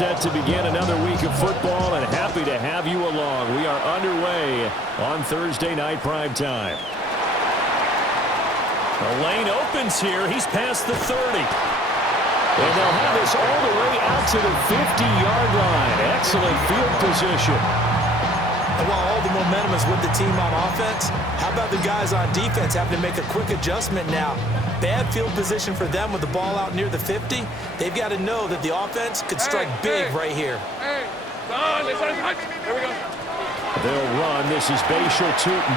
set to begin another week of football, and happy to have you along. We are underway on Thursday night primetime. The lane opens here. He's past the 30. And they'll have this all the way out to the 50-yard line. Excellent field position. And while all the momentum is with the team on offense, how about the guys on defense having to make a quick adjustment now? Bad field position for them with the ball out near the 50. They've got to know that the offense could strike big right here. Here we go. They'll run. This is Bashal Tootin.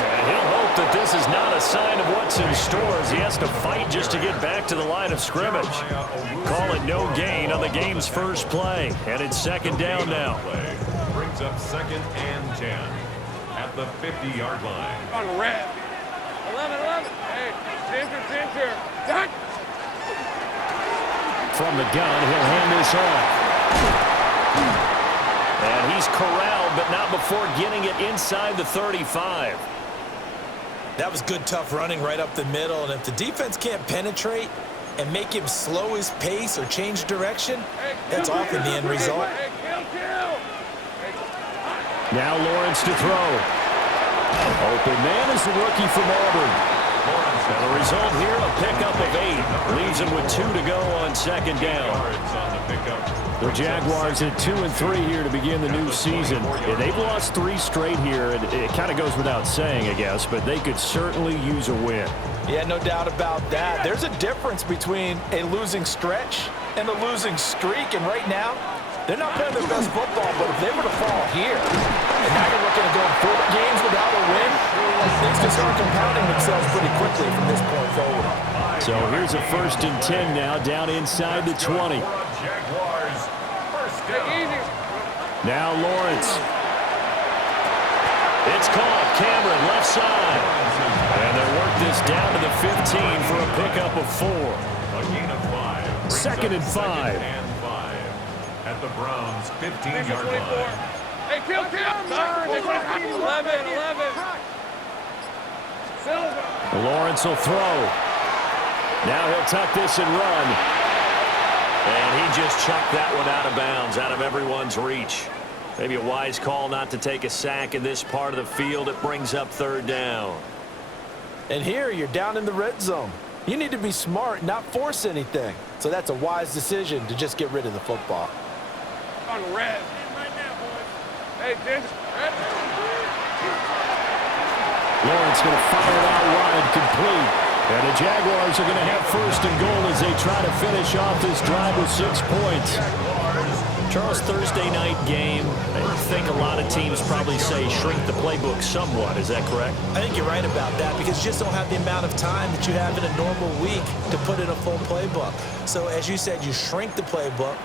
And he'll hope that this is not a sign of what's in store as he has to fight just to get back to the line of scrimmage. Call it no gain on the game's first play. And it's second down now. Brings up 2nd and 10 at the 50-yard line. On red. 11. Hey, center. Duck. From the gun, he'll hand this off. And he's corralled, but not before getting it inside the 35. That was good, tough running right up the middle. And if the defense can't penetrate and make him slow his pace or change direction, that's often the end result. Now Lawrence to throw. Open man is the rookie from Auburn. And the result here, a pickup of 8. Leaves him with 2 to go on second down. The Jaguars at 2-3 here to begin the new season. They've lost 3 straight here, and it kind of goes without saying, I guess, but they could certainly use a win. Yeah, no doubt about that. There's a difference between a losing stretch and a losing streak, and right now, they're not playing their best football, but if they were to fall here, and now you're looking to go 4 games without a win, things can start compounding themselves pretty quickly from this point forward. So here's a 1st and 10 now, down inside the 20. Now Lawrence. It's caught. Cameron, left side. And they work this down to the 15 for a pickup of 4. A gain of 5. 2nd and 5. At the Browns' 15-yard line. Hey, kill. 11. Silver. Lawrence will throw. Now he'll tuck this and run. And he just chucked that one out of bounds, out of everyone's reach. Maybe a wise call not to take a sack in this part of the field. It brings up 3rd down. And here you're down in the red zone. You need to be smart, not force anything. So that's a wise decision to just get rid of the football. On red. Right now, boys. Hey, Ginger. Lawrence going to fire it out wide, complete. And the Jaguars are going to have 1st and goal as they try to finish off this drive with 6 points. Charles, Thursday night game, I think a lot of teams probably say shrink the playbook somewhat. Is that correct? I think you're right about that because you just don't have the amount of time that you have in a normal week to put in a full playbook. So as you said, you shrink the playbook,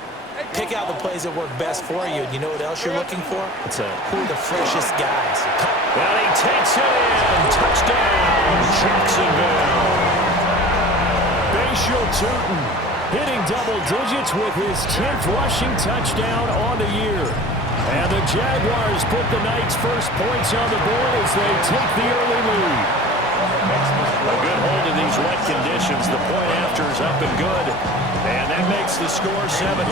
pick out the plays that work best for you. And you know what else you're looking for? What's that? Who are the freshest guys? And he takes it in. Touchdown, Jacksonville. Bashal Tootin hitting double digits with his 10th rushing touchdown on the year. And the Jaguars put the night's first points on the board as they take the early lead. A good hold in these wet conditions. The point after is up and good. And that makes the score 7-0.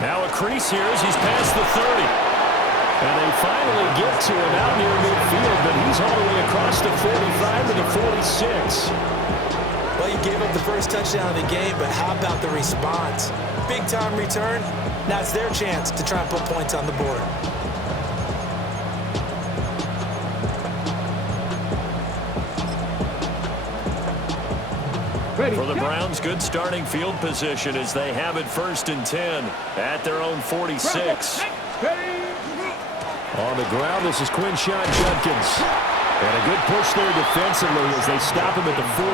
Now a crease here as he's past the 30. And they finally get to him out near midfield, but he's all the way across the 45 to the 46. Well, you gave up the first touchdown of the game, but how about the response? Big-time return. Now it's their chance to try and put points on the board. For the Browns, good starting field position as they have it 1st and 10 at their own 46. On the ground, this is Quinshon Judkins. And a good push there defensively as they stop him at the 48.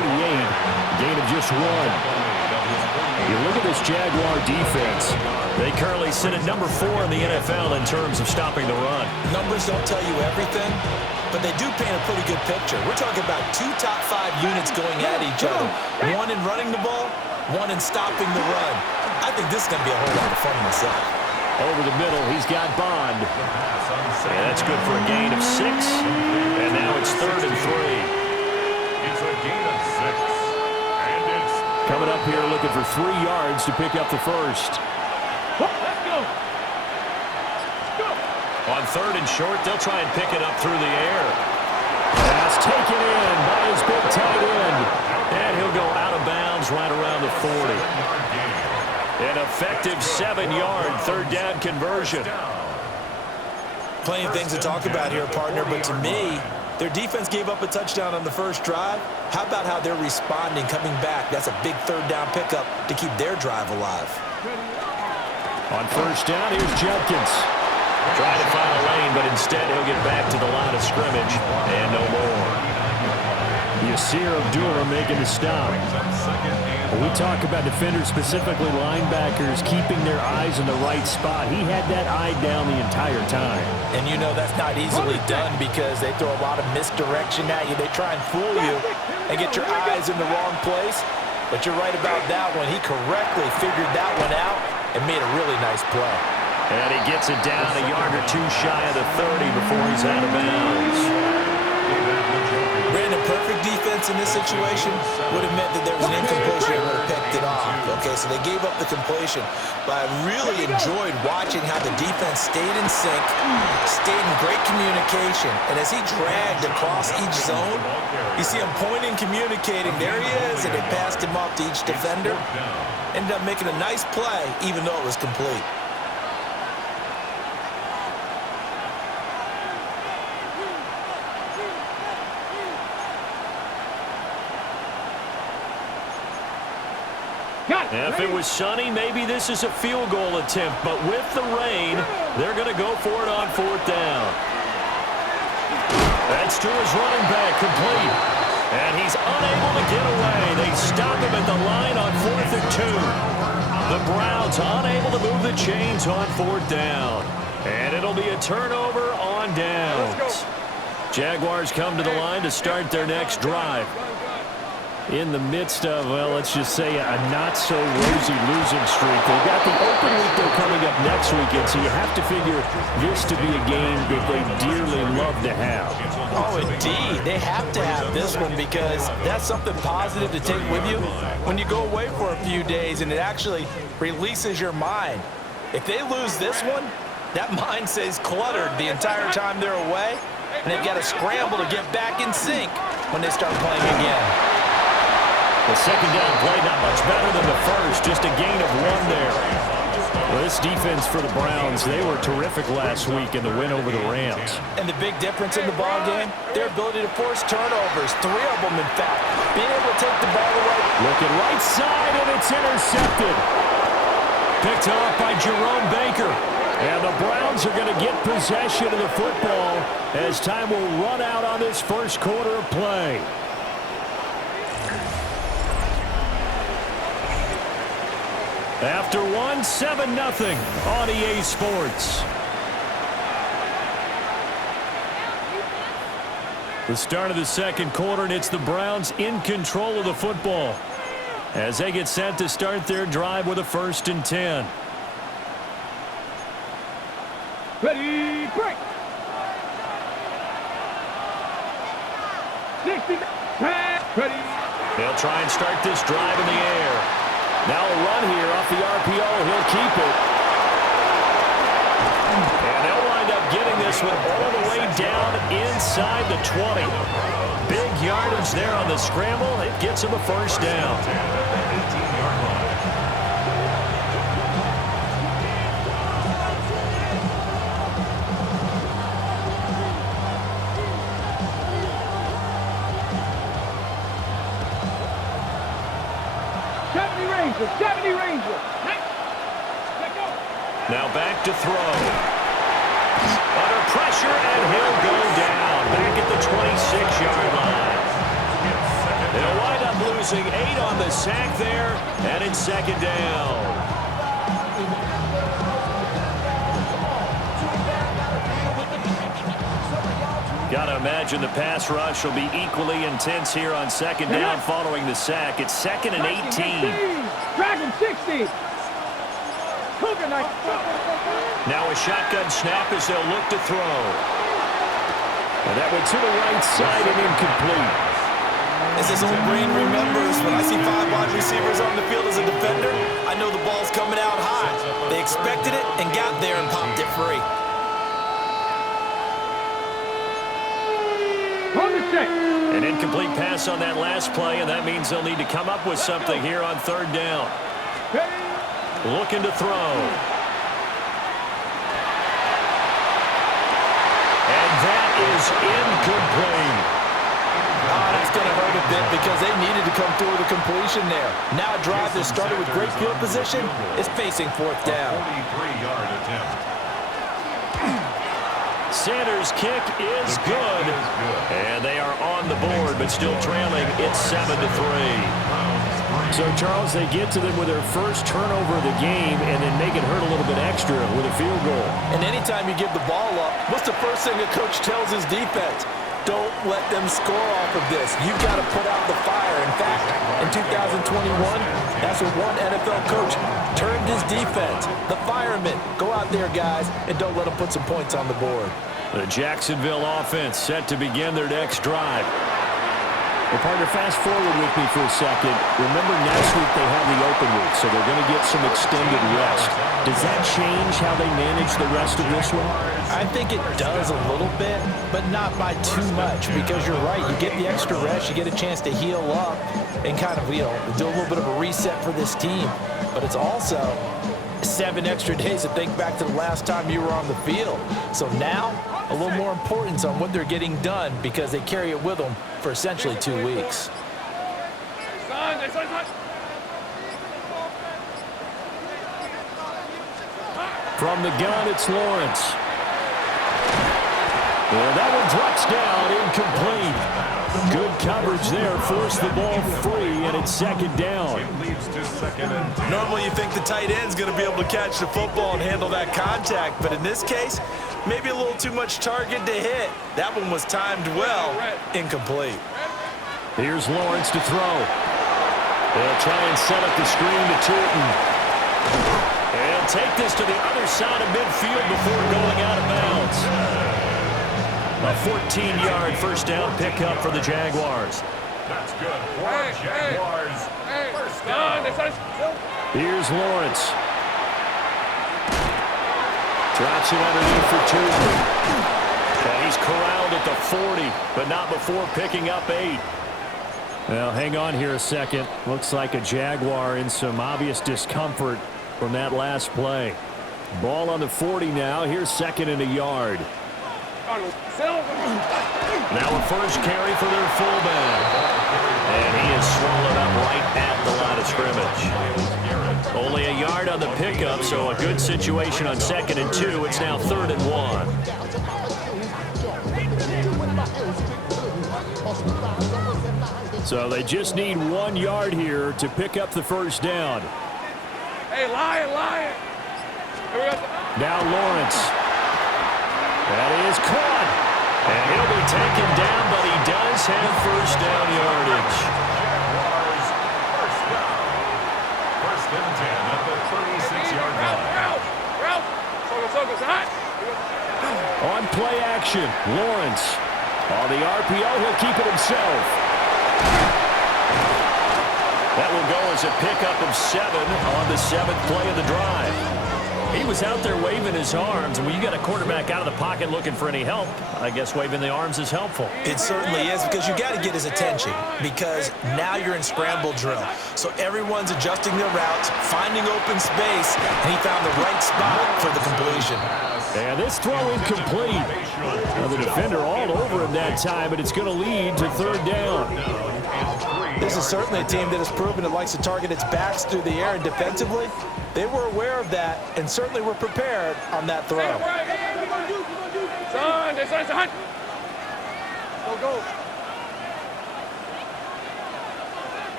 Gain of just 1. You look at this Jaguar defense. They currently sit at number 4 in the NFL in terms of stopping the run. Numbers don't tell you everything, but they do paint a pretty good picture. We're talking about 2 top 5 units going at each other. One in running the ball, one in stopping the run. I think this is going to be a whole lot of fun myself. Over the middle, he's got Bond. And that's good for a gain of 6. And now it's 3rd and 3. It's a gain of 6. And it's coming up here looking for 3 yards to pick up the first. Let's go. On 3rd and short, they'll try and pick it up through the air. Pass taken in by his big tight end. And he'll go out of bounds right around the 40. An effective 7-yard 3rd down conversion. Plenty of things to talk about here, partner, but to me, their defense gave up a touchdown on the first drive. How about how they're responding, coming back? That's a big 3rd down pickup to keep their drive alive. On 1st down, here's Jenkins. Trying to find a lane, but instead he'll get back to the line of scrimmage. And no more. Yasir Abdullah making the stop. When we talk about defenders, specifically linebackers, keeping their eyes in the right spot, he had that eye down the entire time. And you know that's not easily done because they throw a lot of misdirection at you. They try and fool you and get your eyes in the wrong place. But you're right about that one. He correctly figured that one out and made a really nice play. And he gets it down a yard or 2 shy of the 30 before he's out of bounds. Brandon, perfect defense in this situation would have meant that there was an incompletion and would have picked it off. Okay, so they gave up the completion, but I really enjoyed watching how the defense stayed in sync, stayed in great communication, and as he dragged across each zone, you see him pointing, communicating. There he is, and they passed him off to each defender. Ended up making a nice play, even though it was complete. If it was sunny, maybe this is a field goal attempt, but with the rain, they're going to go for it on 4th down. That's to his running back, complete. And he's unable to get away. They stop him at the line on 4th and 2. The Browns unable to move the chains on 4th down. And it'll be a turnover on downs. Jaguars come to the line to start their next drive. In the midst of, well, let's just say a not-so-rosy losing streak. They've got the open week, though, coming up next weekend, so you have to figure this to be a game that they dearly love to have. Oh, indeed. They have to have this one because that's something positive to take with you when you go away for a few days, and it actually releases your mind. If they lose this one, that mind stays cluttered the entire time they're away, and they've got to scramble to get back in sync when they start playing again. The 2nd down play not much better than the first, just a gain of 1 there. Well, this defense for the Browns, they were terrific last week in the win over the Rams. And the big difference in the ball game, their ability to force turnovers, 3 of them in fact, being able to take the ball away. Looking right side, and it's intercepted. Picked off by Jerome Baker. And the Browns are going to get possession of the football as time will run out on this first quarter of play. After 1, 7-0 on EA Sports. The start of the second quarter, and it's the Browns in control of the football as they get set to start their drive with a 1st and 10. Ready, break. 60, ready. They'll try and start this drive in the air. Now a run here off the RPO. He'll keep it. And they'll wind up getting this one all the way down inside the 20. Big yardage there on the scramble. It gets him a 1st down. 18-yard line. Now back to throw. Under pressure, and he'll go down. Back at the 26-yard line. They'll wind up losing 8 on the sack there, and it's 2nd down. Gotta imagine the pass rush will be equally intense here on 2nd down following the sack. It's 2nd and 18. Dragon 60. Now a shotgun snap as they'll look to throw. And that went to the right side and incomplete. As this old brain remembers, when I see 5 wide receivers on the field as a defender, I know the ball's coming out high. They expected it and got there and popped it free. An incomplete pass on that last play, and that means they'll need to come up with something here on 3rd down. Looking to throw. And that is incomplete. That's going to hurt a bit because they needed to come through with a completion there. Now a drive that started with great field position is facing 4th down. 43-yard attempt. Sanders' kick is good. And they are on the board, but still trailing. It's 7-3. So, Charles, they get to them with their first turnover of the game and then make it hurt a little bit extra with a field goal. And anytime you give the ball up, what's the first thing a coach tells his defense? Don't let them score off of this. You've got to put out the fire. In fact, in 2021, that's what one NFL coach termed his defense. The firemen. Go out there, guys, and don't let them put some points on the board. The Jacksonville offense set to begin their next drive. Well, partner, fast forward with me for a second. Remember, next week they have the open week, so they're going to get some extended rest. Does that change how they manage the rest of this one? I think it does a little bit, but not by too much, because you're right. You get the extra rest, you get a chance to heal up and kind of, do a little bit of a reset for this team. But it's also 7 extra days to think back to the last time you were on the field. So now, a little more importance on what they're getting done because they carry it with them for essentially 2 weeks. From the gun, it's Lawrence. Well, that one drops down, incomplete. Good coverage there, forced the ball free, and it's 2nd down. Normally you think the tight end's going to be able to catch the football and handle that contact, but in this case, maybe a little too much target to hit. That one was timed well, incomplete. Here's Lawrence to throw. They'll try and set up the screen to Tootin. And take this to the other side of midfield before going out of bounds. A 14-yard first down pickup for the Jaguars. That's good for Jaguars. First down. Here's Lawrence. Drops it underneath for Tootin. And he's corralled at the 40, but not before picking up 8. Well, hang on here a second. Looks like a Jaguar in some obvious discomfort from that last play. Ball on the 40 now. Here's 2nd and a yard. Now a first carry for their fullback. And he is swallowed up right at the line of scrimmage. Only a yard on the pickup, so a good situation on 2nd and 2. It's now 3rd and 1. So they just need 1 yard here to pick up the first down. Hey, Lion. Now Lawrence. That is caught. And he'll be taken down, but he does have first down yardage. First down. 1st and 10 at the 36-yard line. On play action, Lawrence. On the RPO, he'll keep it himself. That will go as a pickup of 7 on the 7th play of the drive. He was out there waving his arms, and when you got a quarterback out of the pocket looking for any help, I guess waving the arms is helpful. It certainly is, because you got to get his attention, because now you're in scramble drill. So everyone's adjusting their routes, finding open space, and he found the right spot for the completion. And this throw incomplete. Now the defender all over him that time, but it's going to lead to 3rd down. This is certainly a team that has proven it likes to target its backs through the air, and defensively, they were aware of that and certainly were prepared on that throw. Go.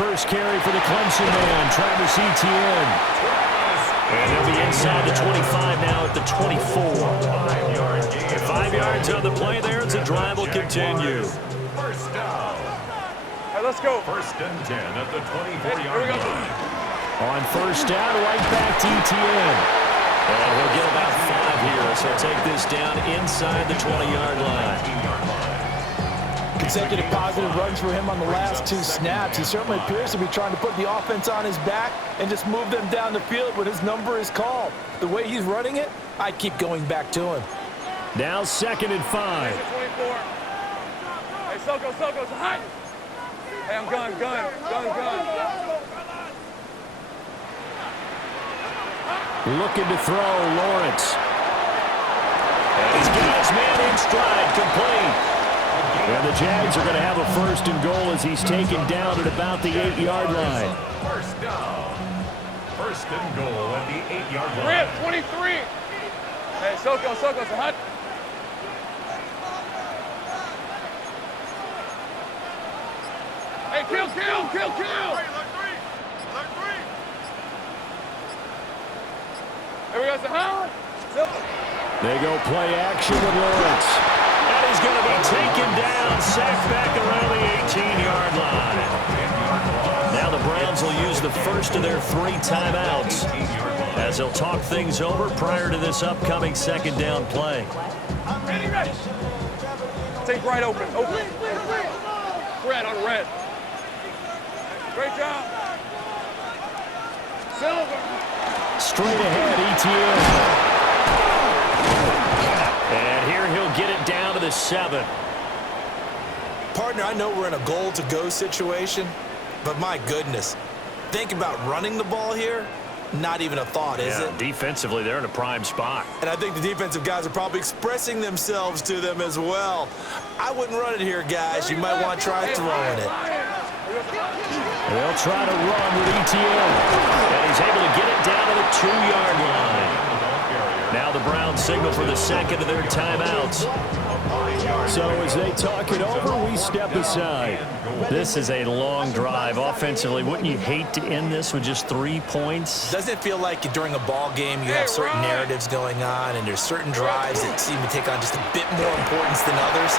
First carry for the Clemson man, Travis Etienne. And they'll be inside the 25 now at the 24. 5-yard gain. 5 yards on the play there as the drive will continue. First down. Hey, let's go. 1st and 10 at the 24-yard line. On first down, right back to ETN. And he'll get about 5 here as he'll take this down inside the 20-yard line. Consecutive positive runs for him on the last 2 snaps. He certainly appears to be trying to put the offense on his back and just move them down the field when his number is called. The way he's running it, I keep going back to him. Now 2nd and 5. 24. Hey, Soko, it's hot. Hey, I'm gun. Looking to throw, Lawrence. And he's got his man in stride, complete. And the Jags are going to have a 1st and goal as he's taken down at about the 8-yard line. First down. 1st and goal at the 8-yard line. Rip, 23. Hey, Soko, it's hot. Hey, kill. Here we go, hot. They go play action with Lawrence. And he's going to be taken down, sacked back around the 18-yard line. Now the Browns will use the first of their 3 timeouts as they'll talk things over prior to this upcoming 2nd down play. Ready. Take right open. Red on red. Great job. Silver. Straight ahead, ETN. And here he'll get it down to the 7. Partner, I know we're in a goal-to-go situation, but my goodness, think about running the ball here. Not even a thought, is it? Defensively, they're in a prime spot. And I think the defensive guys are probably expressing themselves to them as well. I wouldn't run it here, guys. You might want to try throwing it. They'll try to run with ETN. And he's able to get it down to the 2-yard line. Now the Browns signal for the 2nd of their timeouts. So as they talk it over, we step aside. This is a long drive. Offensively, wouldn't you hate to end this with just 3 points? Doesn't it feel like during a ball game you have certain narratives going on and there's certain drives that seem to take on just a bit more importance than others?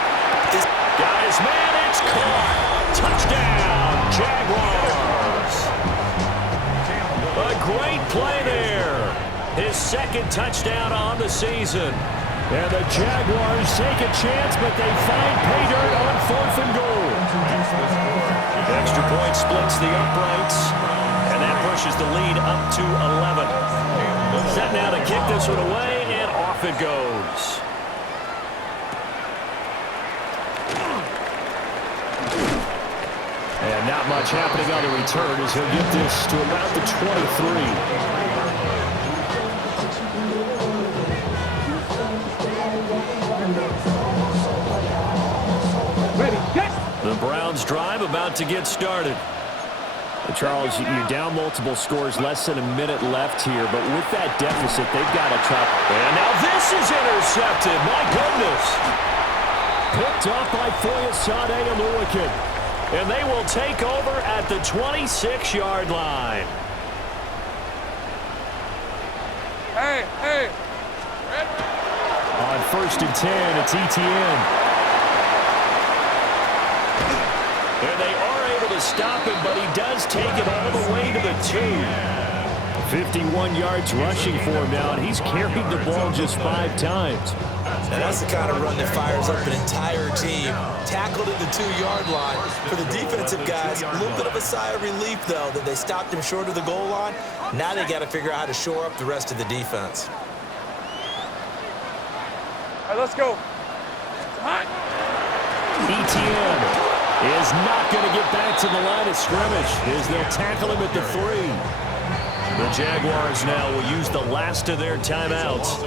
Guys, man, it's caught. Touchdown, Jaguars. A great play there. His 2nd touchdown on the season. And the Jaguars take a chance, but they find pay dirt on 4th and goal. Extra point splits the uprights, and that pushes the lead up to 11. Set now to kick this one away, and off it goes. And not much happening on the return as he'll get this to about the 23. The Browns drive about to get started. Charles, you're down multiple scores, less than a minute left here, but with that deficit, they've got to try. And now this is intercepted. My goodness. Picked off by Foyesade Aluakin. And they will take over at the 26-yard line. Hey. On 1st and 10, it's ETN. And they are able to stop him, but he does take it all the way to the 2. 51 yards rushing for him now, and he's carried the ball just 5 times. And that's the kind of run that fires up an entire team. Tackled at the 2-yard line. For the defensive guys, a little bit of a sigh of relief, though, that they stopped him short of the goal line. Now they got to figure out how to shore up the rest of the defense. All right, let's go. ETN is not going to get back to the line of scrimmage as they'll tackle him at the 3. The Jaguars now will use the last of their timeouts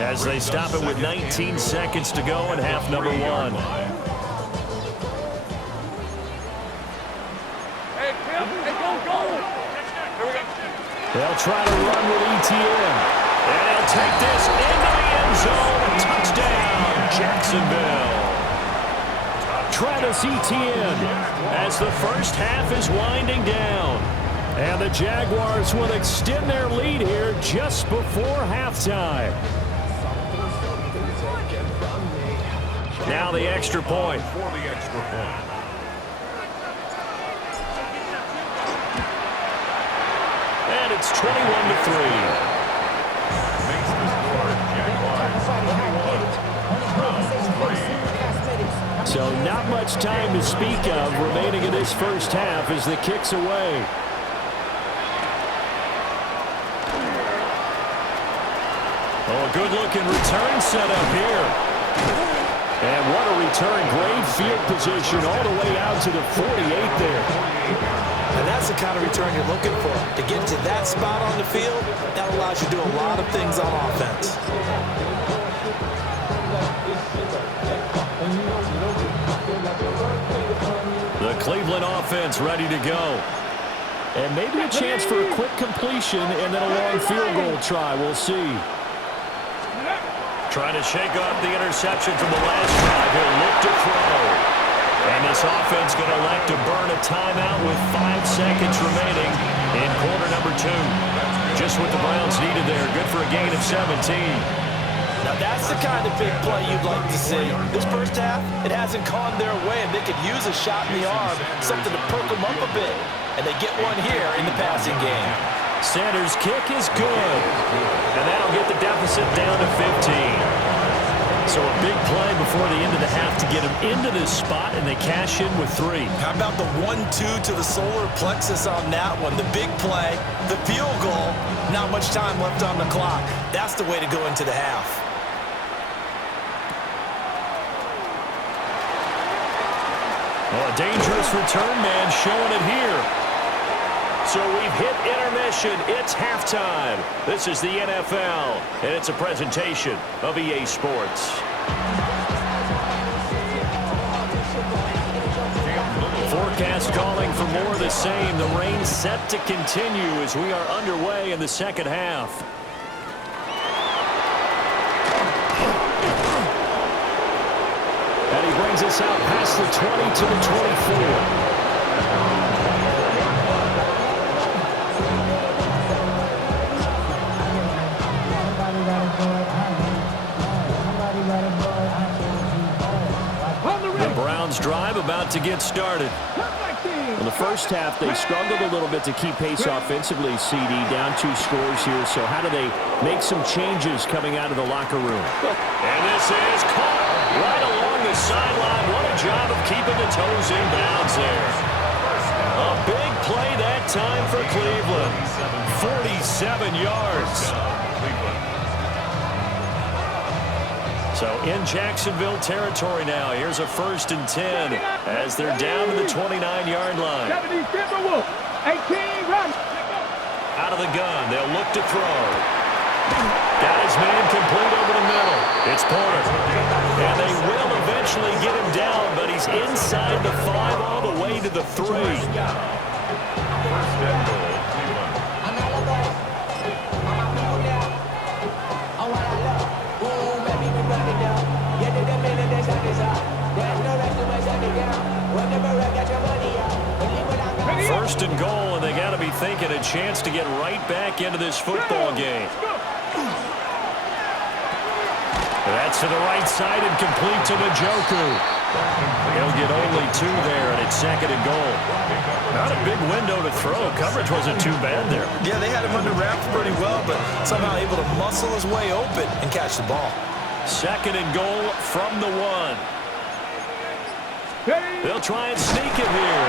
as they stop it with 19 seconds to go in half number 1. Hey, go. Here we go. They'll try to run with ETN. And he'll take this into the end zone. Touchdown, Jacksonville. Travis Etienne as the first half is winding down. And the Jaguars will extend their lead here just before halftime. Now the extra point. It's 21-3. Makes the score Jaguars 21, Browns 3. So not much time to speak of remaining in this first half as the kick's away. Oh, a good-looking return set up here. And what a return. Great field position all the way out to the 48 there. And that's the kind of return you're looking for. To get to that spot on the field, that allows you to do a lot of things on offense. The Cleveland offense ready to go. And maybe a chance for a quick completion and then a long field goal try. We'll see. Trying to shake off the interception from the last drive. He'll look to throw. And this offense going to elect to burn a timeout with 5 seconds remaining in quarter number 2. Just what the Browns needed there. Good for a gain of 17. Now that's the kind of big play you'd like to see. This first half, it hasn't gone their way, and they could use a shot in the arm, something to perk them up a bit. And they get one here in the passing game. Sanders' kick is good. And that'll get the deficit down to 15. So a big play before the end of the half to get them into this spot, and they cash in with 3. How about the 1-2 to the solar plexus on that one? The big play, the field goal, not much time left on the clock. That's the way to go into the half. Well, a dangerous return man showing it here. So we've hit intermission. It's halftime. This is the NFL, and it's a presentation of EA Sports. Forecast calling for more of the same. The rain set to continue as we are underway in the second half. And he brings us out past the 20 to the 24. The Browns drive about to get started. In the first half, they struggled a little bit to keep pace offensively, CD, down 2 scores here. So how do they make some changes coming out of the locker room? And this is caught right along the sideline. What a job of keeping the toes in bounds there. A big play that time for Cleveland. 47 yards. So in Jacksonville territory now. Here's a 1st and 10 as they're down to the 29-yard line. 18, run. Out of the gun, they'll look to throw. Got his man complete over the middle. It's Porter. And they will eventually get him down, but he's inside the 5 all the way to the 3. First and goal, Cleveland. First and goal, and they got to be thinking a chance to get right back into this football game. That's to the right side and complete to Njoku. He'll get only 2 there, and it's 2nd and goal. Not a big window to throw. Coverage wasn't too bad there. Yeah, they had him under wraps pretty well, but somehow able to muscle his way open and catch the ball. 2nd and goal from the 1. They'll try and sneak it here.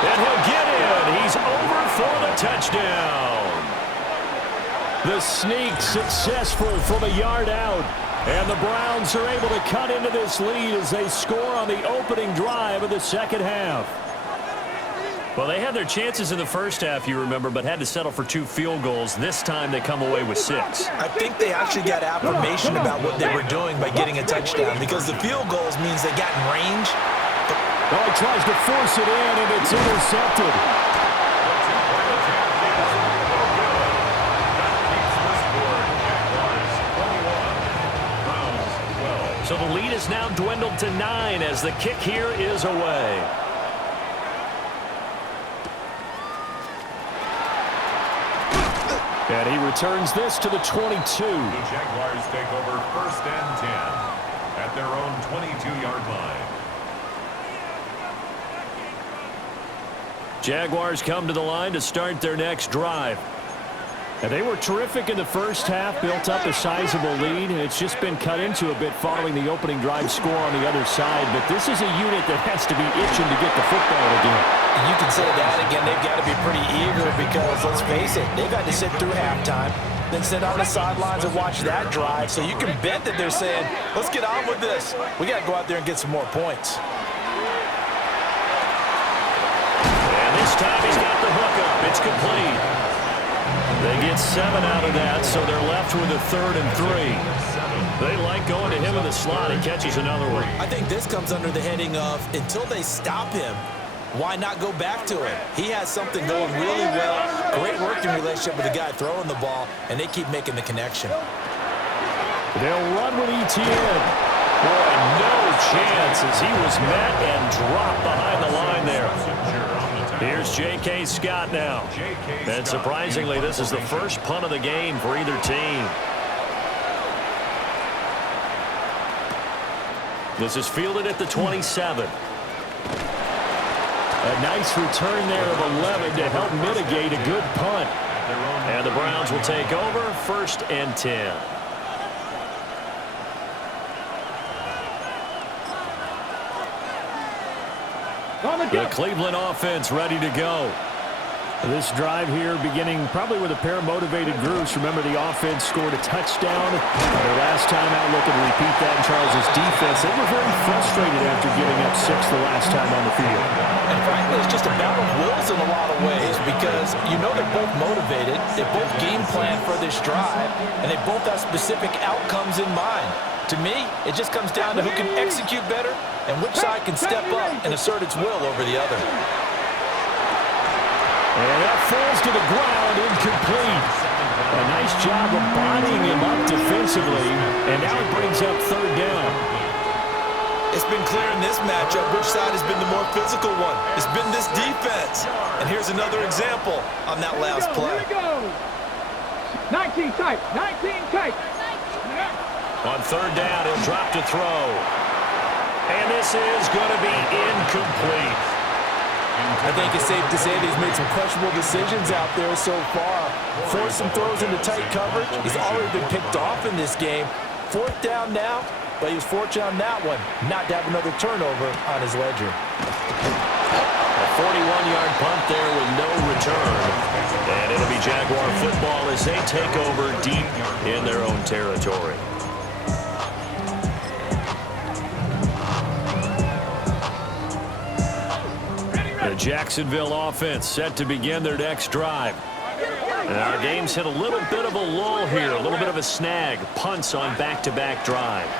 And he'll get in. He's over for the touchdown. The sneak successful from a yard out. And the Browns are able to cut into this lead as they score on the opening drive of the second half. Well, they had their chances in the first half, you remember, but had to settle for 2 field goals. This time they come away with 6. I think they actually got affirmation about what they were doing by getting a touchdown, because the field goals means they got in range. Well, he tries to force it in, and it's intercepted. So the lead is now dwindled to 9 as the kick here is away. And he returns this to the 22. The Jaguars take over 1st and 10 at their own 22-yard line. Jaguars come to the line to start their next drive. And they were terrific in the first half, built up a sizable lead. It's just been cut into a bit following the opening drive score on the other side. But this is a unit that has to be itching to get the football again. And you can say that again. They've got to be pretty eager because, let's face it, they've had to sit through halftime, then sit on the sidelines and watch that drive. So you can bet that they're saying, let's get on with this. We got to go out there and get some more points. And this time he's got the hook up. It's complete. They get 7 out of that, so they're left with a 3rd and 3. They like going to him in the slot. He catches another one. I think this comes under the heading of, until they stop him, why not go back to him? He has something going really well, great working relationship with the guy throwing the ball, and they keep making the connection. They'll run with ETN. Boy, no chance as he was met and dropped behind the line there. Here's J.K. Scott now. And surprisingly, this is the first punt of the game for either team. This is fielded at the 27. A nice return there of 11 to help mitigate a good punt. And the Browns will take over, 1st and 10. The Cleveland offense ready to go. This drive here beginning probably with a pair of motivated groups. Remember, the offense scored a touchdown. Their last time out, looking to repeat that in Charles' defense. They were very frustrated after giving up 6 the last time on the field. And frankly, it's just a battle of wills in a lot of ways because you know they're both motivated. They both game plan for this drive, and they both have specific outcomes in mind. To me, it just comes down to who can execute better and which side can step up and assert its will over the other. And that falls to the ground, incomplete. A nice job of bodying him up defensively, and now it brings up 3rd down. It's been clear in this matchup which side has been the more physical one. It's been this defense. And here's another example on that last play. Here we go. 19 tight, 19 tight. On 3rd down, he'll drop to throw. And this is going to be incomplete. I think it's safe to say that he's made some questionable decisions out there so far. Forced some throws into tight coverage. He's already been picked off in this game. 4th down now, but he was fortunate on that one not to have another turnover on his ledger. A 41-yard punt there with no return. And it'll be Jaguar football as they take over deep in their own territory. The Jacksonville offense set to begin their next drive. And our game's hit a little bit of a lull here, a little bit of a snag. Punts on back-to-back drives.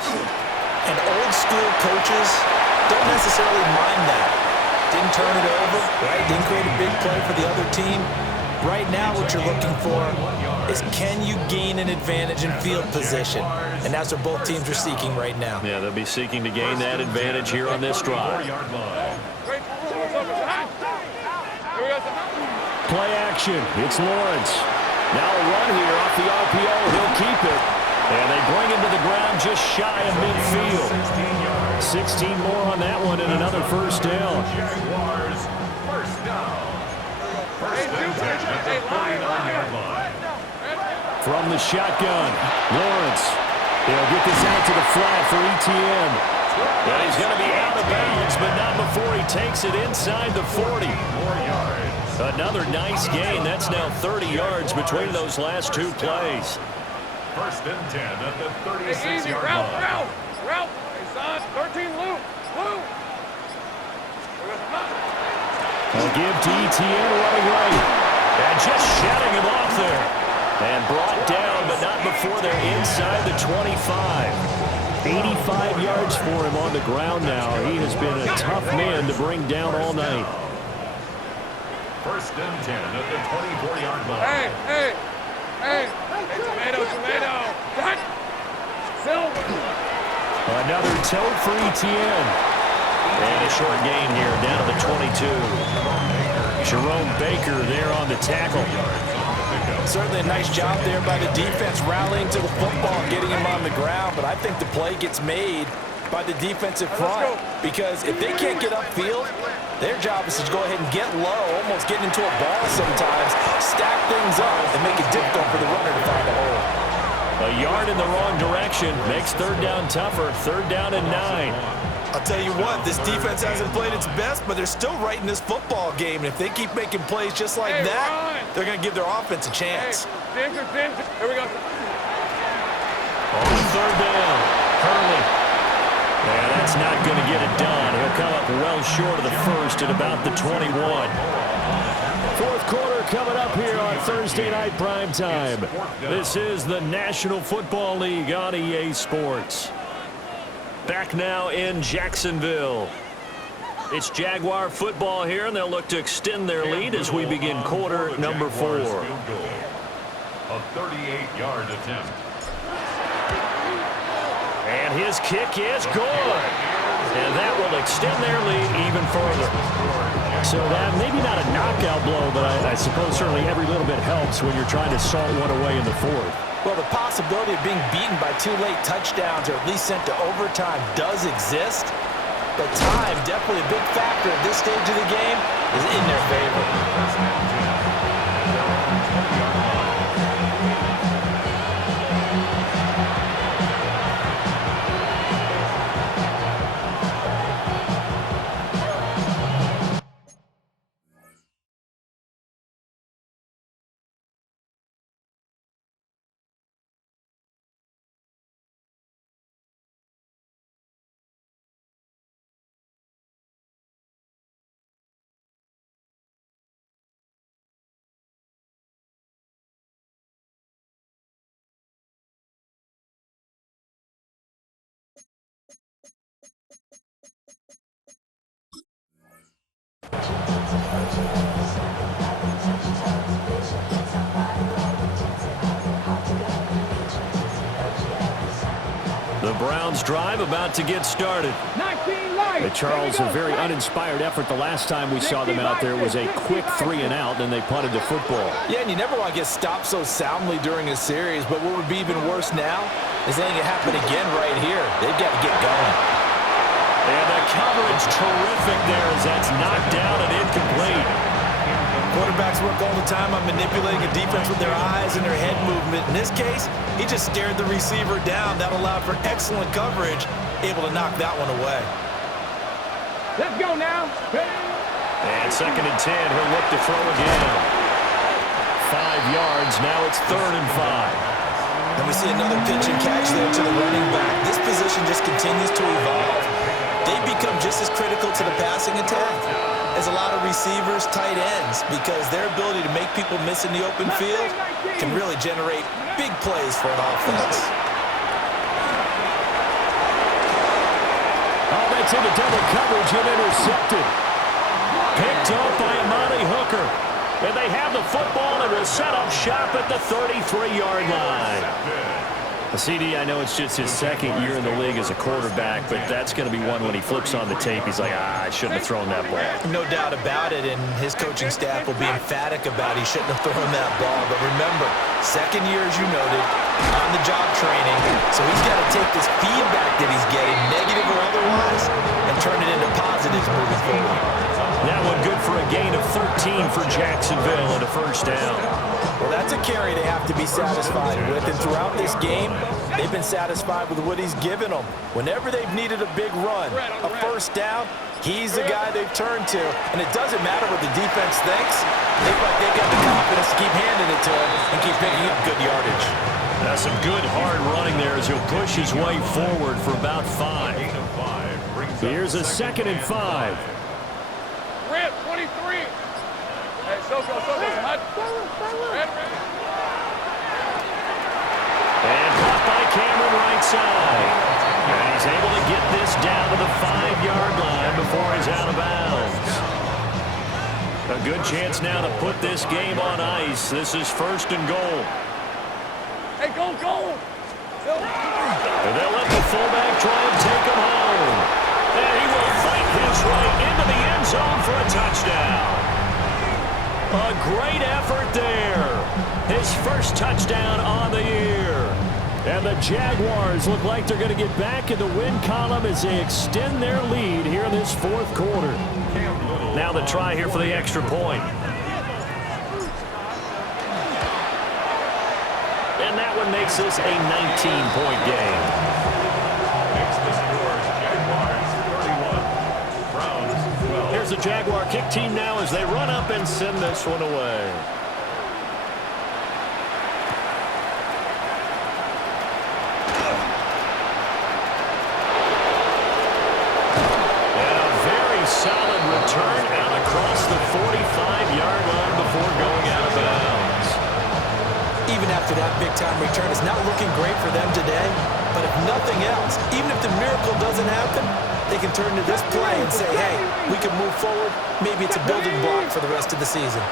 And old school coaches don't necessarily mind that. Didn't turn it over, right? Didn't create a big play for the other team. Right now what you're looking for is can you gain an advantage in field position? And that's what both teams are seeking right now. Yeah, they'll be seeking to gain that advantage here on this drive. Play action. It's Lawrence. Now a run here off the RPO. He'll keep it. And they bring him to the ground just shy of midfield. 16 more on that one and another 1st down. From the shotgun, Lawrence. He'll get this out to the flat for ETN. And he's going to be out of bounds, but not before he takes it inside the 40. Another nice gain. That's now 30 yards between those last 2 plays. 1st and 10 at the 36-yard Route. line. Hey, son. 13 loop. They'll give to ETN running right. And just shutting him off there. And brought down, but not before they're inside the 25. 85 yards for him on the ground now. He has been a tough man to bring down all night. 1st and 10 at the 24-yard line. Hey, tomato. Cut. Silver. Another tote for ETN. And a short gain here down to the 22. Jerome Baker there on the tackle. Certainly a nice job there by the defense rallying to the football and getting him on the ground, but I think the play gets made by the defensive front because if they can't get upfield, Their job is to go ahead and get low, almost get into a ball sometimes, stack things up, and make it difficult for the runner to find a hole. A yard in the wrong direction makes third down tougher. Third down and 9. I'll tell you what, this defense hasn't played its best, but they're still right in this football game. And if they keep making plays just like that, they're going to give their offense a chance. Here we go. On third down, Hurley. Yeah, that's not going to get it done. He'll come up well short of the first at about the 21. Fourth quarter coming up here on Thursday Night Primetime. This is the National Football League on EA Sports. Back now in Jacksonville. It's Jaguar football here, and they'll look to extend their lead as we begin quarter number 4. A 38-yard attempt. And his kick is good. And that will extend their lead even further. So that maybe not a knockout blow, but I suppose certainly every little bit helps when you're trying to salt one away in the fourth. Well, the possibility of being beaten by 2 late touchdowns or at least sent to overtime does exist. But time, definitely a big factor at this stage of the game, is in their favor. The Browns drive about to get started. Hey, Charles, a very uninspired effort the last time we saw them out there. It was a quick 3 and out, then they punted the football. Yeah, and you never want to get stopped so soundly during a series, but what would be even worse now is letting it happen again right here. They've got to get going. And the coverage terrific there as that's knocked down and incomplete. Quarterbacks work all the time on manipulating a defense with their eyes and their head movement. In this case, he just stared the receiver down. That allowed for excellent coverage, able to knock that one away. Let's go now. And second and 10, he'll look to throw again. 5 yards, now it's third and 5. And we see another pitch and catch there to the running back. This position just continues to evolve. They become just as critical to the passing attack as a lot of receivers, tight ends, because their ability to make people miss in the open field can really generate big plays for an offense. Oh, that's into double coverage and intercepted. Picked up by Amani Hooker. And they have the football and will set up shop at the 33-yard line. CD, I know it's just his second year in the league as a quarterback, but that's going to be one when he flips on the tape. He's like, I shouldn't have thrown that ball. No doubt about it, and his coaching staff will be emphatic about he shouldn't have thrown that ball. But remember, second year, as you noted, on-the-job training, so he's got to take this feedback that he's getting, negative or otherwise, and turn it into positives moving forward. That one good for a gain of 13 for Jacksonville and a first down. Well, that's a carry they have to be satisfied with, and throughout this game, they've been satisfied with what he's given them. Whenever they've needed a big run, a first down, he's the guy they've turned to, and it doesn't matter what the defense thinks. They feel like they've got the confidence to keep handing it to him and keep picking up good yardage. That's some good hard running there as he'll push his way forward for about 5. Here's a second and 5. Rip, 23. Hey, Soko, hot. And caught by Cameron right side. And he's able to get this down to the 5-yard line before he's out of bounds. A good chance now to put this game on ice. This is first and goal. Hey, go. And they'll let the fullback try and take him home. And he will fight his way into the end zone for a touchdown. A great effort there. His first touchdown on the year. And the Jaguars look like they're going to get back in the win column as they extend their lead here in this fourth quarter. Now the try here for the extra point. And that one makes this a 19-point game. Makes the score Jaguars 31. Browns 12. Here's the Jaguar kick team now as they run up and send this one away. Solid return out across the 45-yard line before going out of bounds. Even after that big-time return, it's not looking great for them today. But if nothing else, even if the miracle doesn't happen, they can turn to this play and say, hey, we can move forward. Maybe it's a building block for the rest of the season.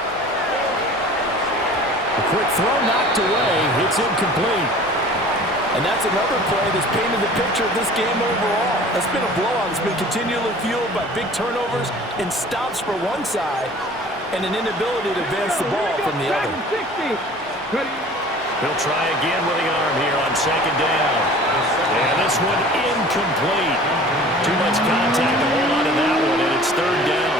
A quick throw knocked away. It's incomplete. And that's another play that's painted the picture of this game overall. It's been a blowout. It's been continually fueled by big turnovers and stops for one side and an inability to advance the ball from the other. He'll try again with the arm here on second down. And this one incomplete. Too much contact to hold on to that one, and it's third down.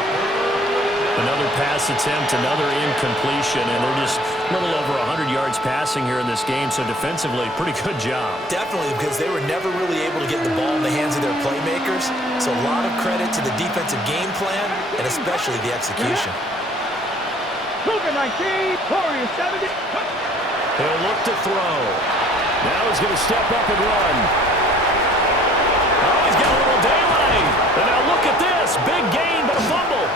Another pass attempt, another incompletion, and they're just a little over 100 yards passing here in this game, so defensively, pretty good job. Definitely, because they were never really able to get the ball in the hands of their playmakers, so a lot of credit to the defensive game plan and especially the execution. Cougar 19, Warriors 70. He'll look to throw. Now he's going to step up and run. Oh, he's got a little daylight. And now look at this. Big gain, but a fumble.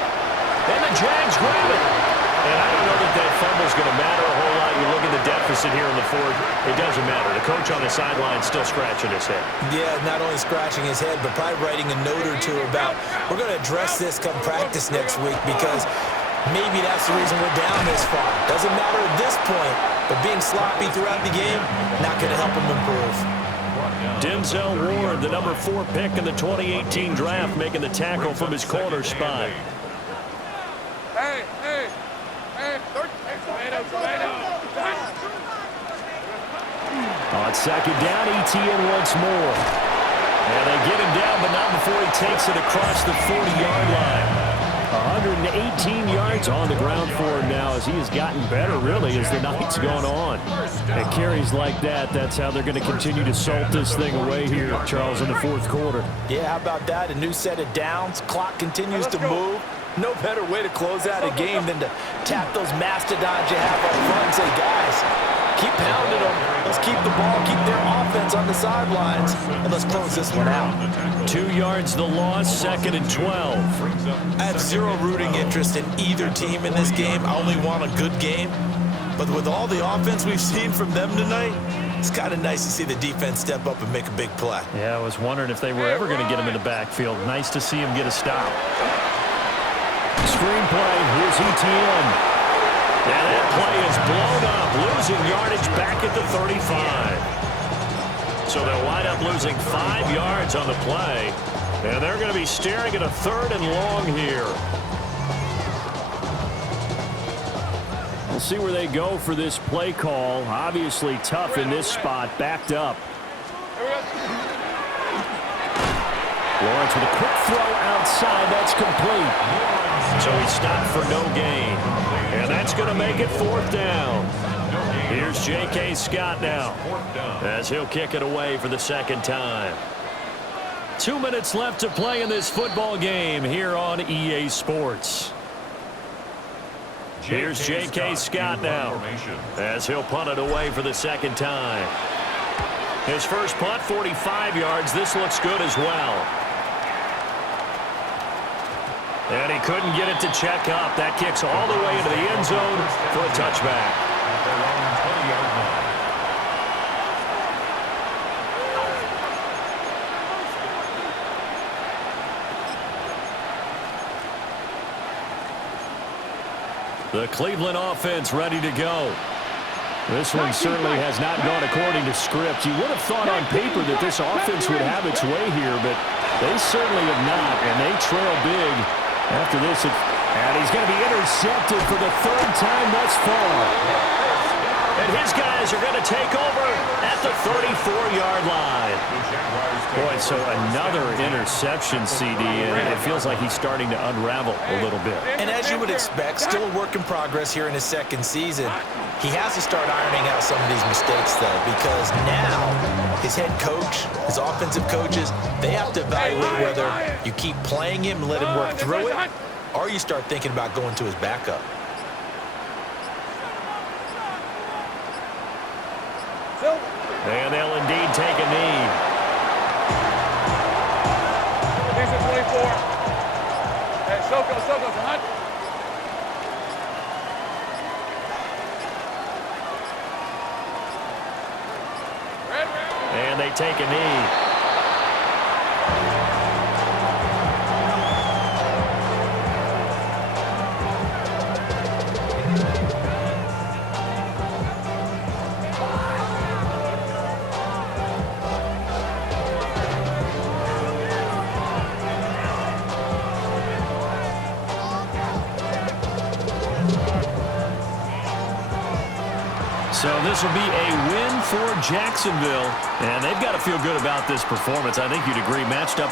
And the Jags grab it. And I don't know that that fumble's going to matter a whole lot. You look at the deficit here in the fourth. It doesn't matter. The coach on the sideline still scratching his head. Yeah, not only scratching his head, but probably writing a note or two about, we're going to address this come practice next week because maybe that's the reason we're down this far. Doesn't matter at this point, but being sloppy throughout the game, not going to help him improve. Denzel Ward, the number 4 pick in the 2018 draft, making the tackle from his corner spot. Hey, tomato. On second down, ETN once more. And they get him down, but not before he takes it across the 40-yard line. 118 yards on the ground for him now as he has gotten better, really, as the night's gone on. And carries like that, that's how they're going to continue to salt this thing away here, Charles, in the fourth quarter. Yeah, how about that? A new set of downs. Clock continues to move. No better way to close out a game than to tap those mastodons you have up front and say, guys, keep pounding them. Let's keep the ball, keep their offense on the sidelines, and let's close this one out. 2 yards the loss, second and 12. I have zero rooting interest in either team in this game. I only want a good game. But with all the offense we've seen from them tonight, it's kind of nice to see the defense step up and make a big play. Yeah, I was wondering if they were ever going to get him in the backfield. Nice to see him get a stop. Screenplay, here's ETN. And that play is blown up, losing yardage back at the 35. So they'll wind up losing 5 yards on the play. And they're going to be staring at a third and long here. We'll see where they go for this play call. Obviously tough in this spot, backed up. Lawrence with a quick throw outside. That's complete. So he stopped for no gain. And that's going to make it fourth down. Here's J.K. Scott now as he'll kick it away for the second time. 2 minutes left to play in this football game here on EA Sports. Here's J.K. Scott now as he'll punt it away for the second time. His first punt, 45 yards. This looks good as well. And he couldn't get it to check up. That kicks all the way into the end zone for a touchback. The Cleveland offense ready to go. This one certainly has not gone according to script. You would have thought on paper that this offense would have its way here, but they certainly have not, and they trail big after this. And he's going to be intercepted for the third time thus far. And his guys are going to take over at the 34-yard line. Boy, so another interception, CD, and it feels like he's starting to unravel a little bit. And as you would expect, still a work in progress here in his second season. He has to start ironing out some of these mistakes, though, because now his head coach, his offensive coaches, they have to evaluate whether you keep playing him and let him work through it, or you start thinking about going to his backup. And they'll indeed take a knee. These are 24. Hey, Soko's a hunt. And they take a knee. So this will be a win for Jacksonville, and they've got to feel good about this performance. I think you'd agree, matched up